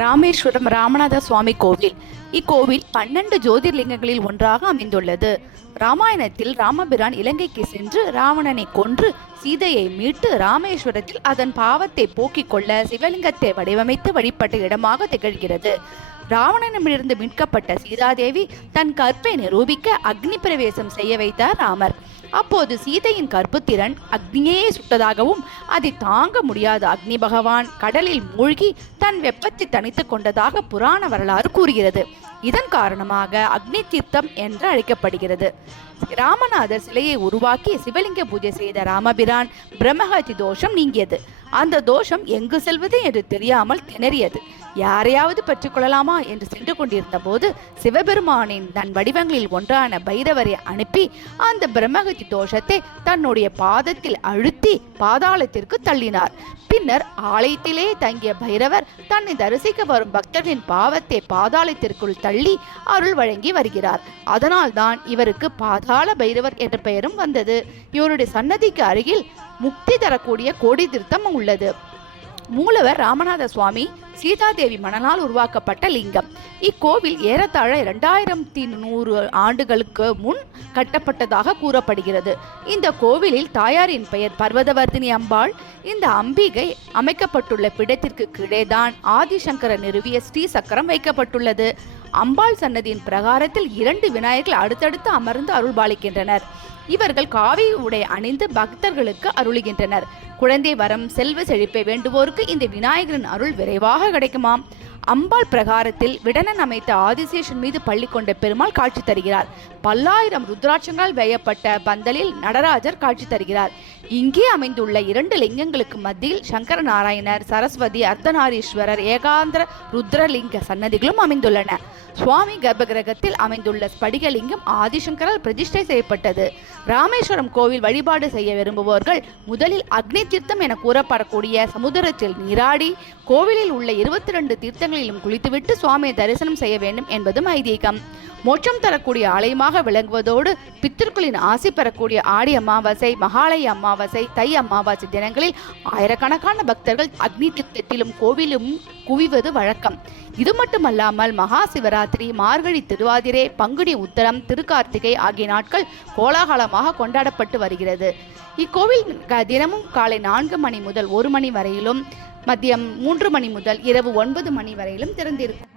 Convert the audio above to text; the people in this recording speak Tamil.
ராமேஸ்வரம் ராமநாத சுவாமி கோவில். இக்கோவில் 12 ஜோதிர்லிங்கங்களில் ஒன்றாக அமைந்துள்ளது. ராமாயணத்தில் ராமபிரான் இலங்கைக்கு சென்று ராவணனை கொன்று சீதையை மீட்டு ராமேஸ்வரத்தில் அதன் பாவத்தை போக்கிக் கொள்ள சிவலிங்கத்தை வடிவமைத்து வழிபட்ட இடமாக திகழ்கிறது. ராவணனிடமிருந்து மீட்கப்பட்ட சீதாதேவி தன் கற்பை நிரூபிக்க அக்னி பிரவேசம் செய்ய வைத்தார் ராமர். அப்போது சீதையின் கற்புத்திறன் அக்னியே சுட்டதாகவும் அதை தாங்க முடியாத அக்னி பகவான் கடலில் மூழ்கி தன் வெப்பத்தை தணித்து கொண்டதாக புராண வரலாறு கூறுகிறது. இதன் காரணமாக அக்னி தீர்த்தம் என்று அழைக்கப்படுகிறது. ராமநாதர் சிலையை உருவாக்கி சிவலிங்க பூஜை செய்த ராமபிரான் பிரம்மஹத்தி தோஷம் நீங்கியது. அந்த தோஷம் எங்கு செல்வது என்று தெரியாமல் திணறியது. யாரையாவது பெற்றுக்கொள்ளலாமா என்று சென்று கொண்டிருந்த போது சிவபெருமானின் தன் வடிவங்களில் ஒன்றான பைரவரை அனுப்பி அந்த பிரம்மஹத்தி தோஷத்தை தன்னுடைய பாதத்தில் அழுத்தி பாதாளத்திற்கு தள்ளினார். பின்னர் ஆலயத்திலே தங்கிய பைரவர் தன்னை தரிசிக்க வரும் பக்தர்களின் பாவத்தை பாதாளத்திற்குள் தள்ளி அருள் வழங்கி வருகிறார். அதனால்தான் இவருக்கு பாதாள பைரவர் என்ற பெயரும் வந்தது. இவருடைய சன்னதிக்கு அருகில் முக்தி தரக்கூடிய கோடி தீர்த்தம் உள்ளது. மூலவர் ராமநாத சுவாமி சீதாதேவி மணலால் உருவாக்கப்பட்ட லிங்கம். இக்கோவில் ஏறத்தாழ 2100 ஆண்டுகளுக்கு முன் கட்டப்பட்டதாக கூறப்படுகிறது. இந்த கோவிலில் தாயாரின் பெயர் பர்வதவர்தினி அம்பாள். இந்த அம்பிகை அமைக்கப்பட்டுள்ள பிடத்திற்கு கீழேதான் ஆதிசங்கரர் நிறுவிய ஸ்ரீ சக்கரம் வைக்கப்பட்டுள்ளது. அம்பாள் சன்னதியின் பிரகாரத்தில் 2 விநாயகர்கள் அடுத்தடுத்து அமர்ந்து அருள்பாலிக்கின்றனர். இவர்கள் காவி உடை அணிந்து பக்தர்களுக்கு அருளுகின்றனர். குழந்தை வரம் செல்வ செழிப்பை வேண்டுவோருக்கு இந்த விநாயகரின் அருள் விரைவாக கிடைக்குமாம். அம்பாள் பிரகாரத்தில் விடனன் அமைத்த ஆதிசேஷன் மீது பள்ளி கொண்ட பெருமாள் காட்சி தருகிறார். பல்லாயிரம் ருத்ராட்சங்களால் வேயப்பட்ட பந்தலில் நடராஜர் காட்சி தருகிறார். இங்கே அமைந்துள்ள 2 லிங்கங்களுக்கு மத்தியில் சங்கர நாராயணர், சரஸ்வதி, அர்த்தநாரீஸ்வரர், ஏகாந்திர ருத்ரலிங்க சன்னதிகளும் அமைந்துள்ளன. சுவாமி கர்ப்பகிரகத்தில் அமைந்துள்ள ஸ்படிகலிங்கம் ஆதிசங்கரால் பிரதிஷ்டை செய்யப்பட்டது. ராமேஸ்வரம் கோவில் வழிபாடு செய்ய விரும்புவோர்கள் முதலில் அக்னி தீர்த்தம் என கூறப்படக்கூடிய சமுதிரத்தில் நீராடி கோவிலில் உள்ள 22 தீர்த்தங்களிலும் குளித்துவிட்டு சுவாமியை தரிசனம் செய்ய வேண்டும் என்பதும் ஐதீகம். மோட்சம் தரக்கூடிய ஆலயமாக விளங்குவதோடு பித்திருக்களின் ஆசி பெறக்கூடிய ஆடி அமாவாசை, மகாலய அமாவாசை, தை அமாவாசை தினங்களில் ஆயிரக்கணக்கான பக்தர்கள் அக்னி தீர்த்தத்திலும் கோவிலும் குவிவது வழக்கம். இது மட்டுமல்லாமல் மகா சிவராத்திரி, மார்கழி திருவாதிரை, பங்குனி உத்தரம், திருக்கார்த்திகை ஆகிய நாட்கள் கோலாகலமாக கொண்டாடப்பட்டு வருகிறது. இக்கோவில் தினமும் காலை 4 மணி முதல் 1 மணி வரையிலும், மதியம் 3 மணி முதல் இரவு 9 மணி வரையிலும் திறந்திருக்கும்.